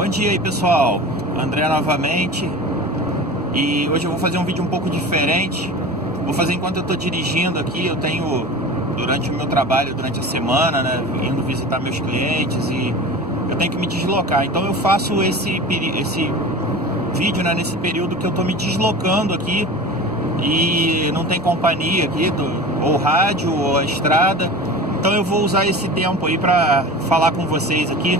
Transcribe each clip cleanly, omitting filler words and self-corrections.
Bom dia aí, pessoal, André novamente. E hoje eu vou fazer um vídeo um pouco diferente. Vou fazer enquanto eu estou dirigindo aqui. Eu tenho, durante o meu trabalho, durante a semana, né, indo visitar meus clientes e eu tenho que me deslocar. Então eu faço esse vídeo, né, nesse período que eu estou me deslocando aqui e não tem companhia aqui, ou rádio ou a estrada. Então eu vou usar esse tempo aí para falar com vocês aqui,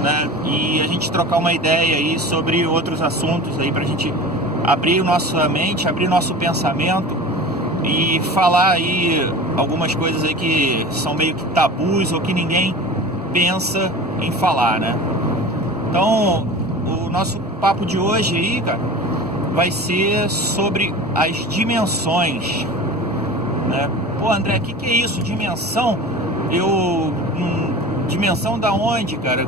né, e a gente trocar uma ideia aí sobre outros assuntos aí, pra gente abrir nossa mente, abrir nosso pensamento e falar aí algumas coisas aí que são meio que tabus ou que ninguém pensa em falar, né? Então, o nosso papo de hoje aí, cara, vai ser sobre as dimensões, né? Pô, André, o que é isso? Dimensão? Dimensão da onde, cara?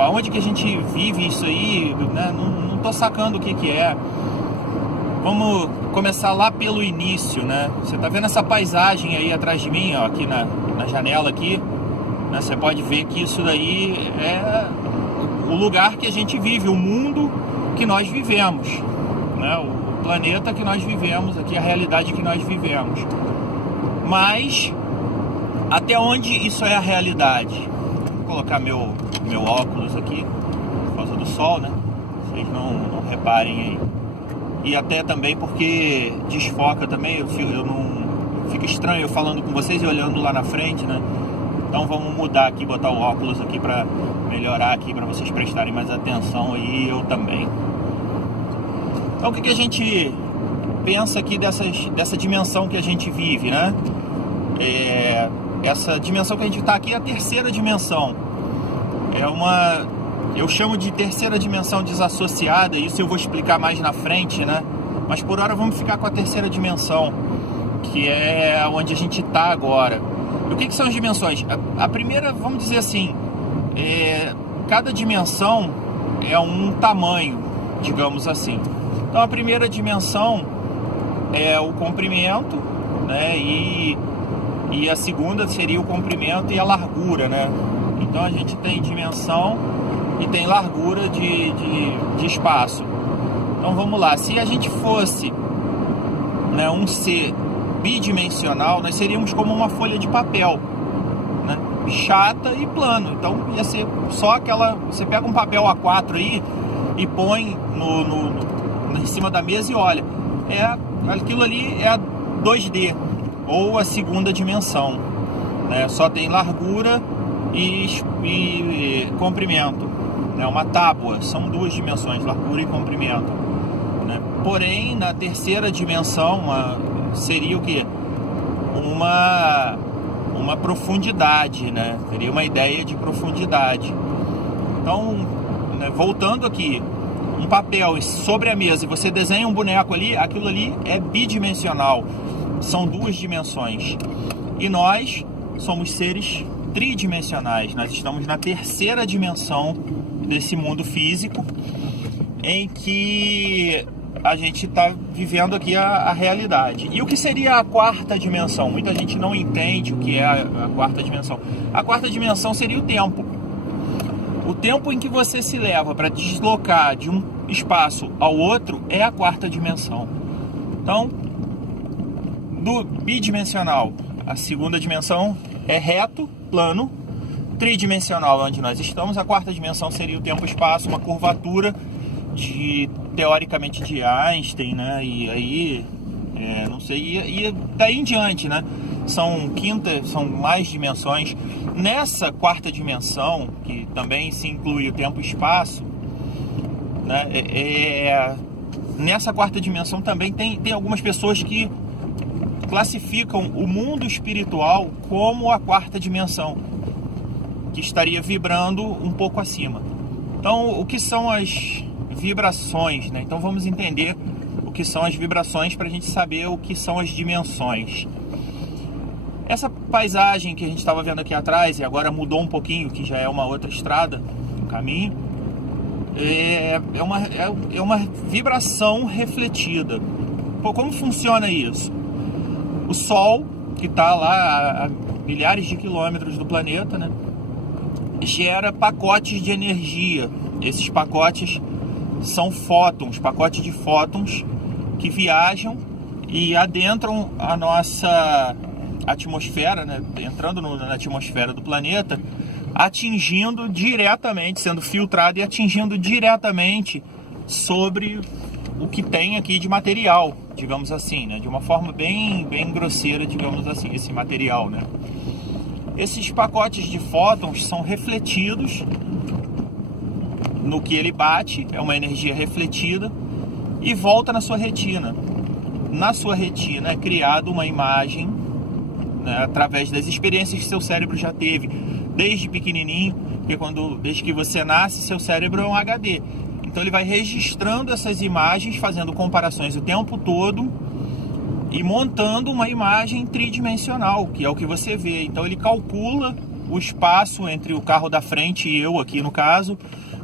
Aonde que a gente vive isso aí, né? Não tô sacando o que é. Vamos começar lá pelo início, né? Você tá vendo essa paisagem aí atrás de mim, ó, aqui na janela aqui, né? Você pode ver que isso daí é o lugar que a gente vive, o mundo que nós vivemos, né? O planeta que nós vivemos aqui, a realidade que nós vivemos. Mas até onde isso é a realidade? Vou colocar meu óculos aqui por causa do sol, né? Vocês não reparem aí. E até também porque desfoca também, fica estranho eu falando com vocês e olhando lá na frente, né? Então vamos mudar aqui, botar o óculos aqui para melhorar aqui, para vocês prestarem mais atenção aí, eu também. Então o que a gente pensa aqui dessa dimensão que a gente vive, né? Essa dimensão que a gente está aqui é a terceira dimensão. Eu chamo de terceira dimensão desassociada. Isso eu vou explicar mais na frente, né? Mas por hora vamos ficar com a terceira dimensão, que é onde a gente está agora. E o que são as dimensões? A primeira, vamos dizer assim, cada dimensão é um tamanho, digamos assim. Então a primeira dimensão é o comprimento, né? E a segunda seria o comprimento e a largura, né? Então a gente tem dimensão e tem largura de espaço. Então vamos lá, se a gente fosse, né, um ser bidimensional, nós seríamos como uma folha de papel, né? Chata e plano. Então ia ser só aquela, você pega um papel A4 aí e põe em cima da mesa e olha, aquilo ali é a 2D ou a segunda dimensão, né? Só tem largura e comprimento, né? Uma tábua, são duas dimensões, largura e comprimento, né? Porém, na terceira dimensão seria o que? Uma profundidade, né? Teria uma ideia de profundidade. Então, né, voltando aqui, um papel sobre a mesa e você desenha um boneco ali, aquilo ali é bidimensional, são duas dimensões. E nós somos seres tridimensionais, nós estamos na terceira dimensão desse mundo físico, em que a gente está vivendo aqui a realidade. E o que seria a quarta dimensão? Muita gente não entende o que é a quarta dimensão. A quarta dimensão seria o tempo. O tempo em que você se leva para deslocar de um espaço ao outro é a quarta dimensão. Então, do bidimensional, a segunda dimensão é reto, plano. Tridimensional, onde nós estamos, a quarta dimensão seria o tempo-espaço, uma curvatura teoricamente de Einstein, né? E aí, não sei, e daí em diante, né? São mais dimensões. Nessa quarta dimensão, que também se inclui o tempo e espaço, né? Nessa quarta dimensão também tem algumas pessoas que classificam o mundo espiritual como a quarta dimensão, que estaria vibrando um pouco acima. Então, o que são as vibrações, né? Então vamos entender o que são as vibrações para a gente saber o que são as dimensões. Essa paisagem que a gente estava vendo aqui atrás, e agora mudou um pouquinho, que já é uma outra estrada, um caminho, é uma vibração refletida. Pô, como funciona isso? O Sol, que está lá a milhares de quilômetros do planeta, né? gera pacotes de energia. Esses pacotes são fótons, pacotes de fótons que viajam e adentram a nossa atmosfera, né? Entrando na atmosfera do planeta, atingindo diretamente, sendo filtrado e atingindo diretamente sobre o que tem aqui de material, digamos assim, né? De uma forma bem grosseira, digamos assim, esse material, né? Esses pacotes de fótons são refletidos no que ele bate, é uma energia refletida, e volta na sua retina. Na sua retina é criada uma imagem, né, através das experiências que seu cérebro já teve desde pequenininho, porque desde que você nasce, seu cérebro é um HD. Então ele vai registrando essas imagens, fazendo comparações o tempo todo e montando uma imagem tridimensional, que é o que você vê. Então ele calcula o espaço entre o carro da frente e eu aqui no caso,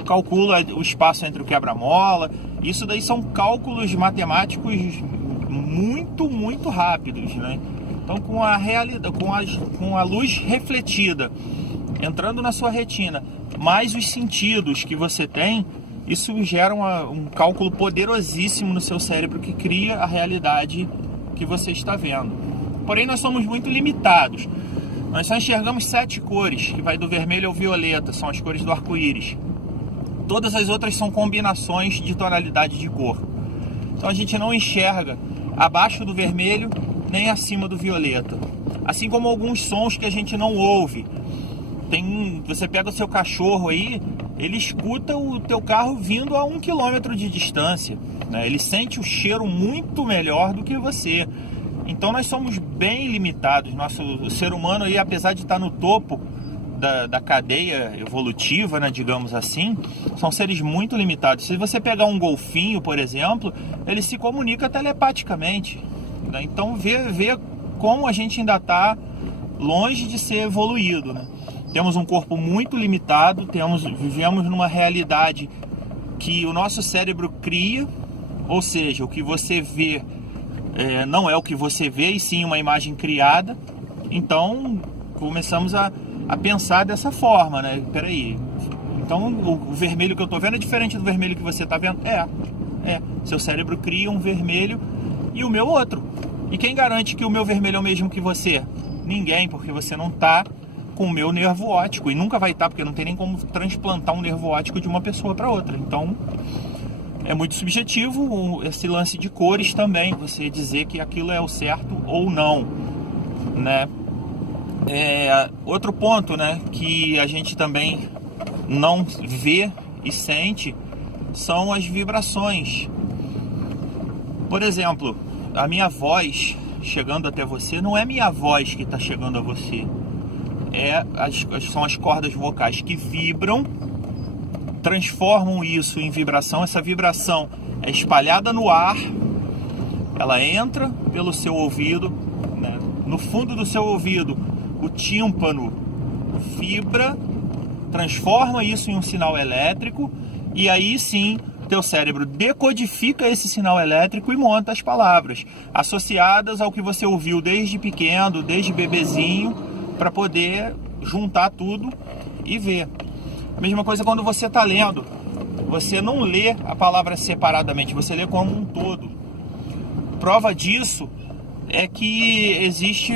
calcula o espaço entre o quebra-mola. Isso daí são cálculos matemáticos muito rápidos, né? Então com a realidade, com a luz refletida entrando na sua retina, mais os sentidos que você tem, isso gera um cálculo poderosíssimo no seu cérebro que cria a realidade que você está vendo. Porém, nós somos muito limitados. Nós só enxergamos 7 cores, que vai do vermelho ao violeta, são as cores do arco-íris. Todas as outras são combinações de tonalidade de cor. Então a gente não enxerga abaixo do vermelho nem acima do violeta. Assim como alguns sons que a gente não ouve. Você pega o seu cachorro aí, ele escuta o teu carro vindo a 1 quilômetro de distância, né? Ele sente o cheiro muito melhor do que você. Então nós somos bem limitados. O ser humano aí, apesar de estar no topo da cadeia evolutiva, né, digamos assim, são seres muito limitados. Se você pegar um golfinho, por exemplo, ele se comunica telepaticamente, né? Então vê como a gente ainda está longe de ser evoluído, né? Temos um corpo muito limitado, vivemos numa realidade que o nosso cérebro cria, ou seja, o que você vê não é o que você vê, e sim uma imagem criada. Então começamos a pensar dessa forma, né? Peraí, então o vermelho que eu estou vendo é diferente do vermelho que você está vendo? Seu cérebro cria um vermelho e o meu outro. E quem garante que o meu vermelho é o mesmo que você? Ninguém, porque você não está com o meu nervo óptico, e nunca vai estar, porque não tem nem como transplantar um nervo óptico de uma pessoa para outra. Então é muito subjetivo esse lance de cores também, você dizer que aquilo é o certo ou não, né? Outro ponto, né, que a gente também não vê e sente são as vibrações. Por exemplo, a minha voz chegando até você não é minha voz que está chegando a você. São as cordas vocais que vibram, transformam isso em vibração. Essa vibração é espalhada no ar, ela entra pelo seu ouvido, né? No fundo do seu ouvido, o tímpano vibra, transforma isso em um sinal elétrico, e aí sim teu cérebro decodifica esse sinal elétrico e monta as palavras associadas ao que você ouviu desde pequeno, desde bebezinho, para poder juntar tudo e ver. A mesma coisa quando você está lendo. Você não lê a palavra separadamente, você lê como um todo. Prova disso é que existe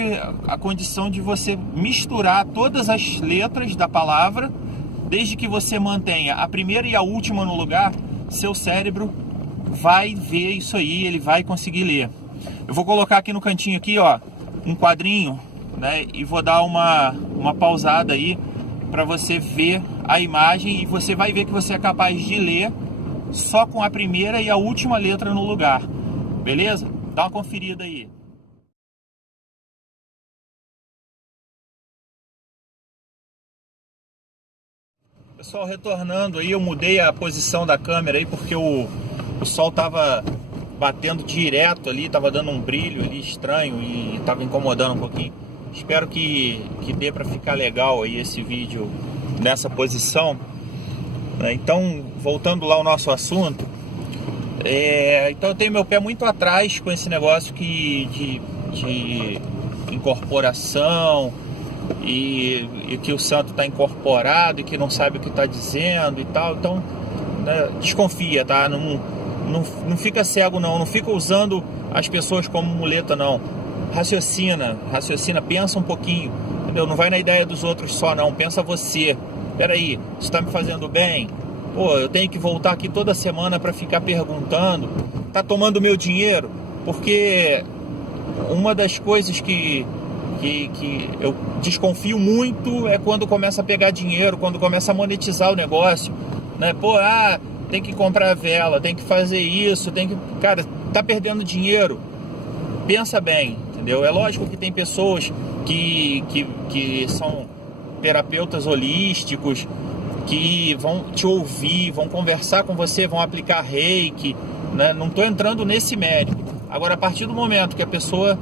a condição de você misturar todas as letras da palavra, desde que você mantenha a primeira e a última no lugar, seu cérebro vai ver isso aí, ele vai conseguir ler. Eu vou colocar aqui no cantinho aqui, ó, um quadrinho, né, e vou dar uma pausada aí para você ver a imagem, e você vai ver que você é capaz de ler só com a primeira e a última letra no lugar, beleza? Dá uma conferida aí. Pessoal, retornando aí, eu mudei a posição da câmera aí porque o sol tava batendo direto ali, tava dando um brilho ali estranho e tava incomodando um pouquinho. Espero que dê para ficar legal aí esse vídeo nessa posição. Então, voltando lá ao nosso assunto, então eu tenho meu pé muito atrás com esse negócio de incorporação, e que o santo está incorporado e que não sabe o que está dizendo e tal. Então, né, desconfia, tá? Não fica cego não fica usando as pessoas como muleta não. Raciocina, pensa um pouquinho, entendeu? Não vai na ideia dos outros só não, pensa você. Peraí, isso está me fazendo bem? Pô, eu tenho que voltar aqui toda semana para ficar perguntando, tá tomando meu dinheiro? Porque uma das coisas que eu desconfio muito é quando começa a pegar dinheiro, quando começa a monetizar o negócio, né? Pô, tem que comprar vela, tem que fazer isso, cara, tá perdendo dinheiro. Pensa bem, entendeu? É lógico que tem pessoas que são terapeutas holísticos, que vão te ouvir, vão conversar com você, vão aplicar reiki, né? Não estou entrando nesse mérito. Agora, a partir do momento que a pessoa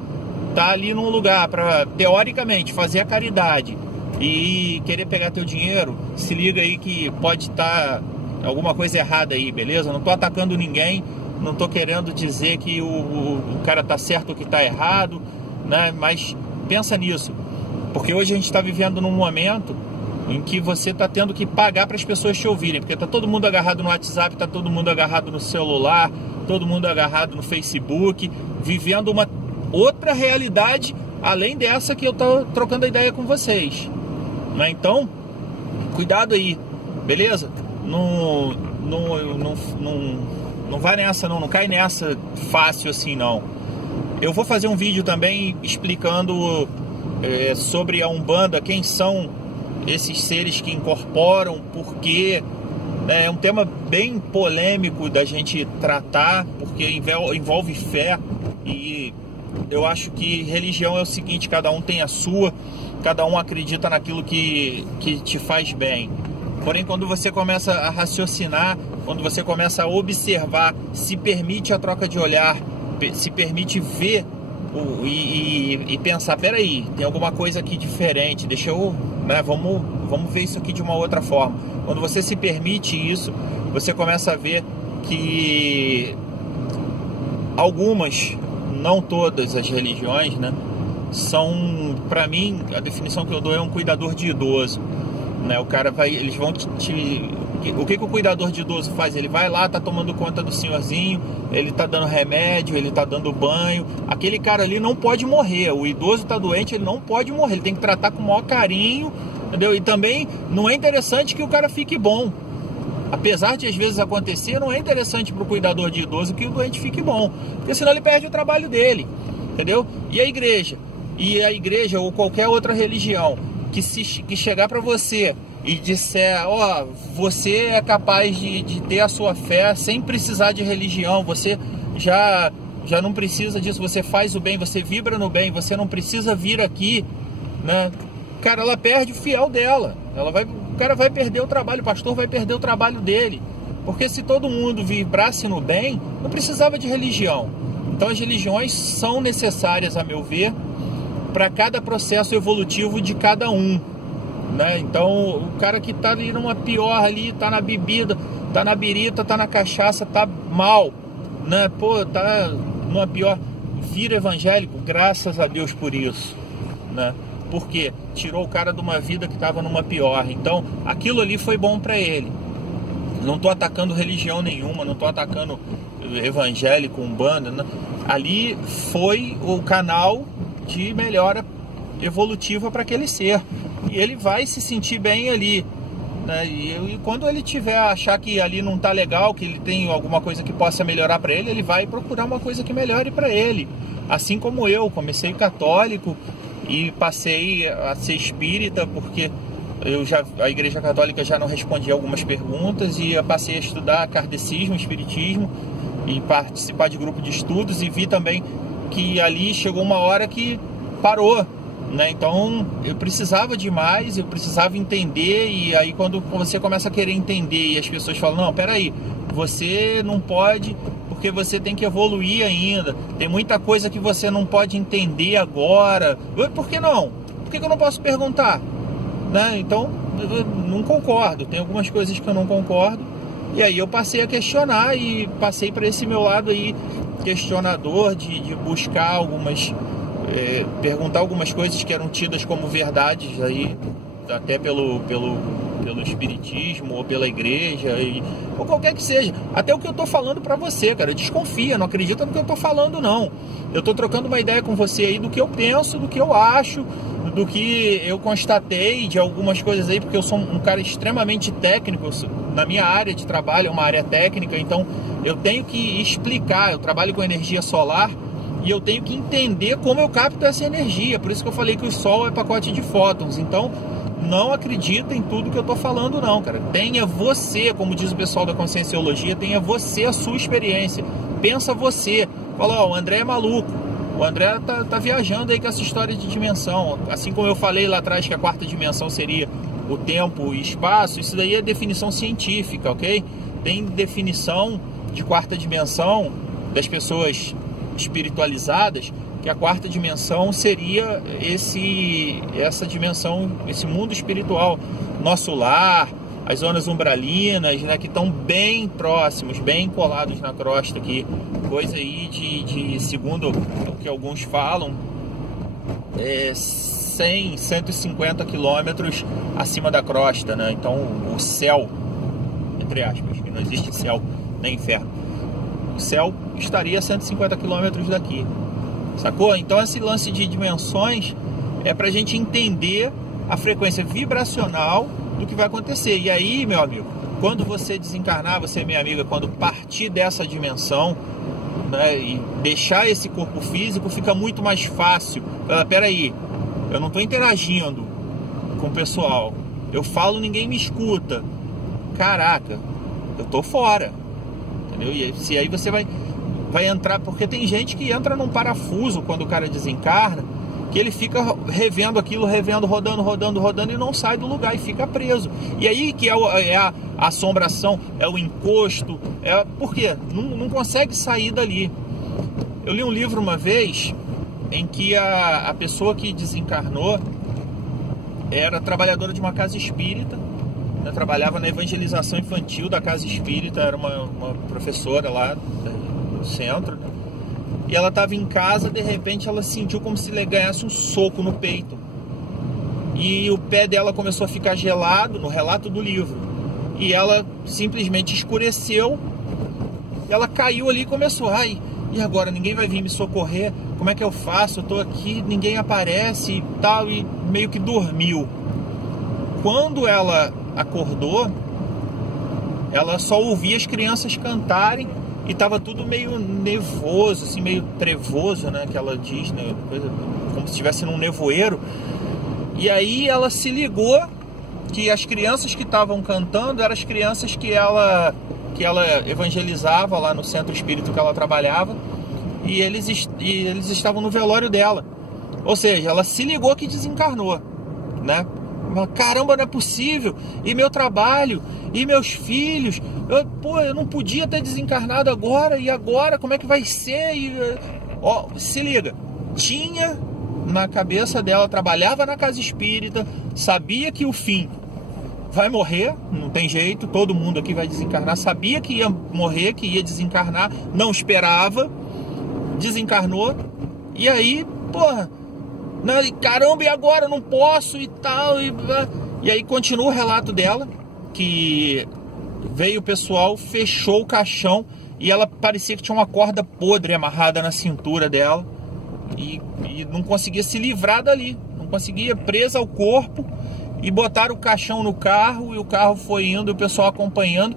está ali num lugar para, teoricamente, fazer a caridade e querer pegar teu dinheiro, se liga aí que pode estar alguma coisa errada aí, beleza? Não estou atacando ninguém, não estou querendo dizer que o cara está certo ou que está errado, né? Mas pensa nisso, porque hoje a gente está vivendo num momento em que você está tendo que pagar para as pessoas te ouvirem, porque está todo mundo agarrado no WhatsApp, está todo mundo agarrado no celular, todo mundo agarrado no Facebook, vivendo uma outra realidade além dessa que eu estou trocando a ideia com vocês, né? Então, cuidado aí, beleza? Não vai nessa não cai nessa fácil assim não. Eu vou fazer um vídeo também explicando sobre a Umbanda, quem são esses seres que incorporam, por quê. É um tema bem polêmico da gente tratar, porque envolve fé, e eu acho que religião é o seguinte, cada um tem a sua, cada um acredita naquilo que te faz bem. Porém, quando você começa a raciocinar, quando você começa a observar, se permite a troca de olhar, se permite ver e pensar, peraí, tem alguma coisa aqui diferente, deixa eu, né, vamos ver isso aqui de uma outra forma. Quando você se permite isso, você começa a ver que algumas, não todas as religiões, né, são, para mim, a definição que eu dou é um cuidador de idoso, né? O cara eles vão o que o cuidador de idoso faz? Ele vai lá, tá tomando conta do senhorzinho, ele tá dando remédio, ele tá dando banho. Aquele cara ali não pode morrer. O idoso tá doente, ele não pode morrer. Ele tem que tratar com o maior carinho, entendeu? E também não é interessante que o cara fique bom. Apesar de às vezes acontecer, não é interessante pro cuidador de idoso que o doente fique bom, porque senão ele perde o trabalho dele, entendeu? E a igreja ou qualquer outra religião que chegar para você e disser, você é capaz de ter a sua fé sem precisar de religião, você já não precisa disso, você faz o bem, você vibra no bem, você não precisa vir aqui, né? Cara, ela perde o fiel dela, o cara vai perder o trabalho, o pastor vai perder o trabalho dele, porque se todo mundo vibrasse no bem, não precisava de religião. Então as religiões são necessárias, a meu ver, para cada processo evolutivo de cada um, né? Então o cara que tá ali numa pior ali, tá na bebida, tá na birita, tá na cachaça, tá mal, né? Pô, tá numa pior, vira evangélico, graças a Deus por isso, né? Porque tirou o cara de uma vida que tava numa pior. Então aquilo ali foi bom para ele. Não tô atacando religião nenhuma, não tô atacando evangélico, umbanda, né? Ali foi o canal de melhora evolutiva para aquele ser, e ele vai se sentir bem ali, né? E quando ele achar que ali não tá legal, que ele tem alguma coisa que possa melhorar para ele, ele vai procurar uma coisa que melhore para ele. Assim como eu comecei católico e passei a ser espírita, porque a Igreja Católica já não respondia algumas perguntas, e eu passei a estudar kardecismo, espiritismo, e participar de grupo de estudos, e vi também que ali chegou uma hora que parou, né? Então eu precisava de mais, eu precisava entender. E aí quando você começa a querer entender e as pessoas falam, não, peraí, você não pode, porque você tem que evoluir ainda, tem muita coisa que você não pode entender agora. Por que não? Por que eu não posso perguntar, né? Então eu não concordo, tem algumas coisas que eu não concordo, e aí eu passei a questionar e passei para esse meu lado aí questionador, de buscar algumas perguntar algumas coisas que eram tidas como verdades aí, até pelo espiritismo ou pela igreja, ou qualquer que seja. Até o que eu tô falando pra você, cara, desconfia, não acredita no que eu tô falando, não. Eu tô trocando uma ideia com você aí do que eu penso, do que eu acho, do que eu constatei de algumas coisas aí, porque eu sou um cara extremamente técnico. Na minha área de trabalho é uma área técnica, então eu tenho que explicar. Eu trabalho com energia solar e eu tenho que entender como eu capto essa energia. Por isso que eu falei que o Sol é pacote de fótons. Então não acredita em tudo que eu tô falando, não, cara. Tenha você, como diz o pessoal da Conscienciologia, tenha você a sua experiência. Pensa você. Fala, o André é maluco. O André tá viajando aí com essa história de dimensão. Assim como eu falei lá atrás que a quarta dimensão seria o tempo e espaço, isso daí é definição científica, ok? Tem definição de quarta dimensão das pessoas espiritualizadas, que a quarta dimensão seria essa dimensão, esse mundo espiritual, nosso lar, as zonas umbralinas, né, que estão bem próximos, bem colados na crosta aqui, coisa aí de segundo o que alguns falam, 100, 150 quilômetros acima da crosta, né? Então o céu, entre aspas, que não existe céu nem inferno, o céu estaria a 150 quilômetros daqui, sacou? Então esse lance de dimensões é pra gente entender a frequência vibracional do que vai acontecer. E aí, meu amigo, quando você desencarnar, você, minha amiga, quando partir dessa dimensão, né, e deixar esse corpo físico, fica muito mais fácil. Peraí, eu não estou interagindo com o pessoal, eu falo, ninguém me escuta, caraca, eu tô fora, entendeu? E aí você vai entrar, porque tem gente que entra num parafuso quando o cara desencarna, que ele fica revendo aquilo, rodando e não sai do lugar e fica preso. E aí que é a assombração, é o encosto, por quê? Não consegue sair dali. Eu li um livro uma vez em que a pessoa que desencarnou era trabalhadora de uma casa espírita, né? Trabalhava na evangelização infantil da casa espírita, era uma professora lá no centro, né? E ela estava em casa, de repente ela sentiu como se lhe ganhasse um soco no peito. E o pé dela começou a ficar gelado, no relato do livro. E ela simplesmente escureceu. Ela caiu ali e começou, e agora? Ninguém vai vir me socorrer? Como é que eu faço? Eu tô aqui, ninguém aparece e tal, e meio que dormiu. Quando ela acordou, ela só ouvia as crianças cantarem, e tava tudo meio nevoso, assim, meio trevoso, né, que ela diz, né, como se estivesse num nevoeiro. E aí ela se ligou que as crianças que estavam cantando eram as crianças que ela evangelizava lá no centro espírita que ela trabalhava, e eles estavam no velório dela. Ou seja, ela se ligou que desencarnou, né? Caramba, não é possível, e meu trabalho, e meus filhos, eu não podia ter desencarnado agora, e agora, como é que vai ser? Se liga, tinha na cabeça dela, trabalhava na casa espírita, sabia que o fim vai morrer, não tem jeito, todo mundo aqui vai desencarnar, sabia que ia morrer, que ia desencarnar, não esperava, desencarnou, e aí, caramba, e agora? Eu não posso e tal. E aí continua o relato dela, que veio o pessoal, fechou o caixão, e ela parecia que tinha uma corda podre amarrada na cintura dela, e não conseguia se livrar dali, não conseguia, presa ao corpo, e botaram o caixão no carro, e o carro foi indo, e o pessoal acompanhando,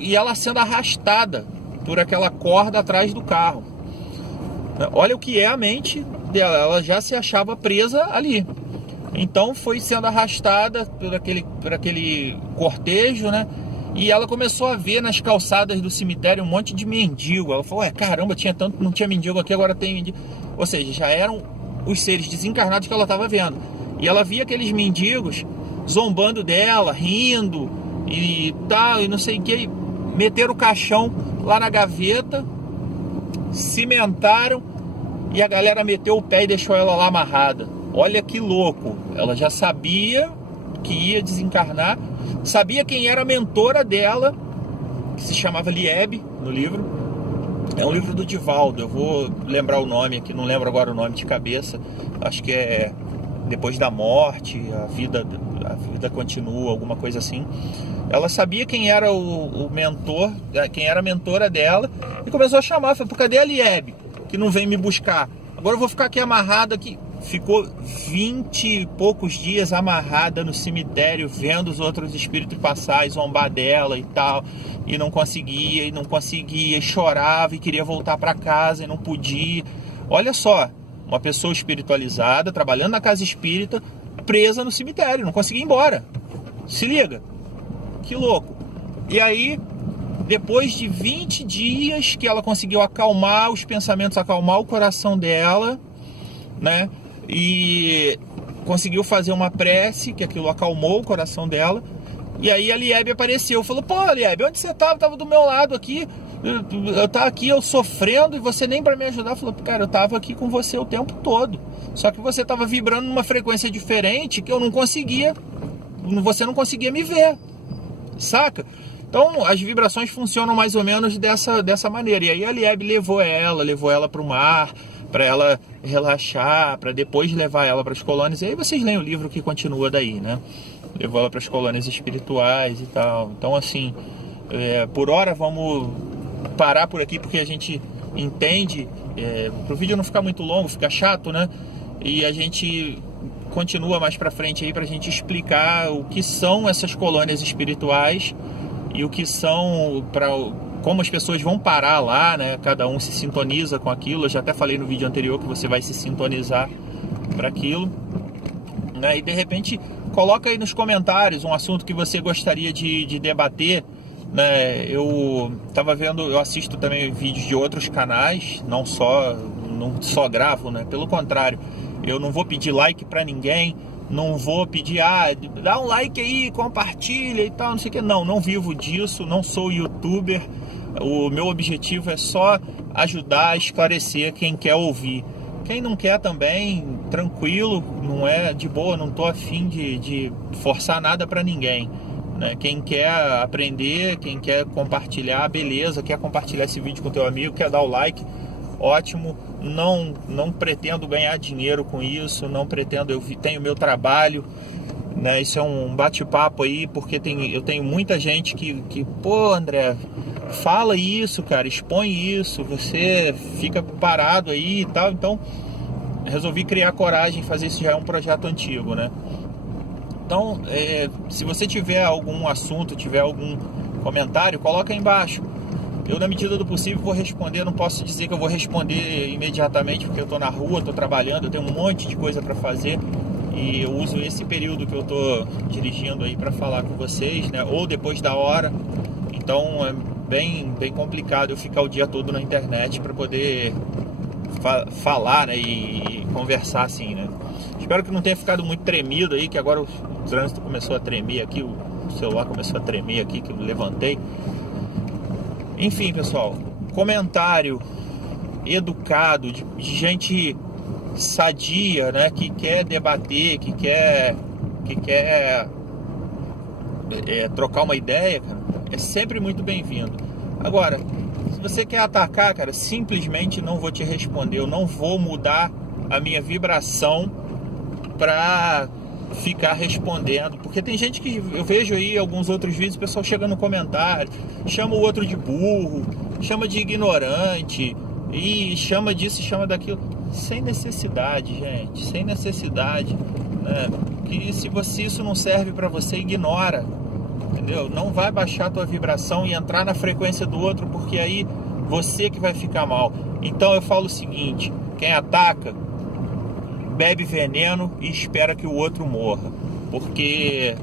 e ela sendo arrastada por aquela corda atrás do carro. Olha o que é a mente dela, ela já se achava presa ali. Então foi sendo arrastada por aquele cortejo, né? E ela começou a ver nas calçadas do cemitério um monte de mendigo. Ela falou, caramba, não tinha mendigo aqui, agora tem mendigo. Ou seja, já eram os seres desencarnados que ela estava vendo. E ela via aqueles mendigos zombando dela, rindo e tal, e não sei o que. Meteram o caixão lá na gaveta, cimentaram, e a galera meteu o pé e deixou ela lá amarrada. Olha que louco, ela já sabia que ia desencarnar, sabia quem era a mentora dela, que se chamava Liebe no livro, É um livro do Divaldo, eu vou lembrar o nome aqui, não lembro agora o nome de cabeça. Acho que é Depois da Morte, a vida continua, alguma coisa assim. Ela sabia quem era o mentor, quem era a mentora dela, e começou a chamar, falou, cadê a Liebe, que não vem me buscar? Agora eu vou ficar aqui amarrado aqui. Ficou 20 e poucos dias amarrada no cemitério, vendo os outros espíritos passar e zombar dela e tal, e não conseguia, e chorava e queria voltar para casa e não podia. Olha só, uma pessoa espiritualizada, trabalhando na casa espírita, presa no cemitério, não conseguia ir embora. Se liga, que louco. E aí, depois de 20 dias que ela conseguiu acalmar os pensamentos, acalmar o coração dela, né? E conseguiu fazer uma prece, que aquilo acalmou o coração dela. E aí a Liebe apareceu, falou, pô, Liebe, onde você estava? Tava do meu lado aqui, eu tava aqui, eu sofrendo, e você nem para me ajudar. Falou, cara, eu tava aqui com você o tempo todo, só que você tava vibrando numa frequência diferente que eu não conseguia, você não conseguia me ver, saca? Então as vibrações funcionam mais ou menos dessa maneira. E aí a Liebe levou ela para o mar, para ela relaxar, para depois levar ela para as colônias. E aí vocês leem o livro que continua daí, né? Levou ela para as colônias espirituais e tal. Então, assim, por hora vamos parar por aqui, porque a gente entende, para o vídeo não ficar muito longo, ficar chato, né? E a gente continua mais para frente aí para a gente explicar o que são essas colônias espirituais e o que são, como as pessoas vão parar lá, né? Cada um se sintoniza com aquilo. Eu já até falei no vídeo anterior que você vai se sintonizar para aquilo, né? E de repente coloca aí nos comentários um assunto que você gostaria de debater, né? Eu assisto também vídeos de outros canais, não só gravo, né? Pelo contrário, eu não vou pedir like para ninguém, não vou pedir, dá um like aí, compartilha e tal, não sei o que. Não vivo disso, não sou youtuber. O meu objetivo é só ajudar a esclarecer quem quer ouvir. Quem não quer também, tranquilo, não é de boa, não tô afim de forçar nada para ninguém, né? Quem quer aprender, quem quer compartilhar, beleza, quer compartilhar esse vídeo com teu amigo, quer dar o like, ótimo. Não pretendo ganhar dinheiro com isso, não pretendo, eu tenho meu trabalho, né? Isso é um bate-papo aí, porque eu tenho muita gente que pô, André, fala isso, cara, expõe isso, você fica parado aí e tal. Então resolvi criar coragem, fazer isso, já é um projeto antigo, né? Então se você tiver algum assunto, tiver algum comentário, coloca aí embaixo. Eu, na medida do possível, vou responder. Não posso dizer que eu vou responder imediatamente, porque eu estou na rua, estou trabalhando, eu tenho um monte de coisa para fazer, e eu uso esse período que eu estou dirigindo aí para falar com vocês, né? Ou depois da hora. Então é bem complicado eu ficar o dia todo na internet para poder falar, né? E conversar assim, né? Espero que não tenha ficado muito tremido aí, que agora o trânsito começou a tremer aqui, o celular começou a tremer aqui, que eu levantei. Enfim, pessoal, comentário educado, de gente sadia, né, que quer debater, que quer trocar uma ideia, cara, é sempre muito bem-vindo. Agora, se você quer atacar, cara, simplesmente não vou te responder. Eu não vou mudar a minha vibração pra ficar respondendo, porque tem gente que eu vejo aí alguns outros vídeos, o pessoal chega no comentário, chama o outro de burro, chama de ignorante, e chama disso e chama daquilo, sem necessidade, gente, sem necessidade, né? Que se isso não serve para você, ignora, entendeu? Não vai baixar a tua vibração e entrar na frequência do outro, porque aí você que vai ficar mal. Então eu falo o seguinte: quem ataca bebe veneno e espera que o outro morra, porque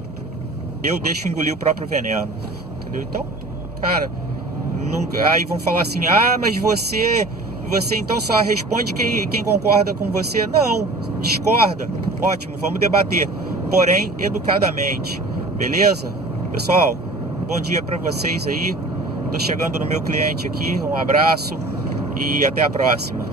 eu deixo engolir o próprio veneno, entendeu? Então, cara, aí vão falar assim, mas você então só responde quem concorda com você. Não, discorda, ótimo, vamos debater, porém educadamente, beleza? Pessoal, bom dia para vocês aí, tô chegando no meu cliente aqui, um abraço e até a próxima.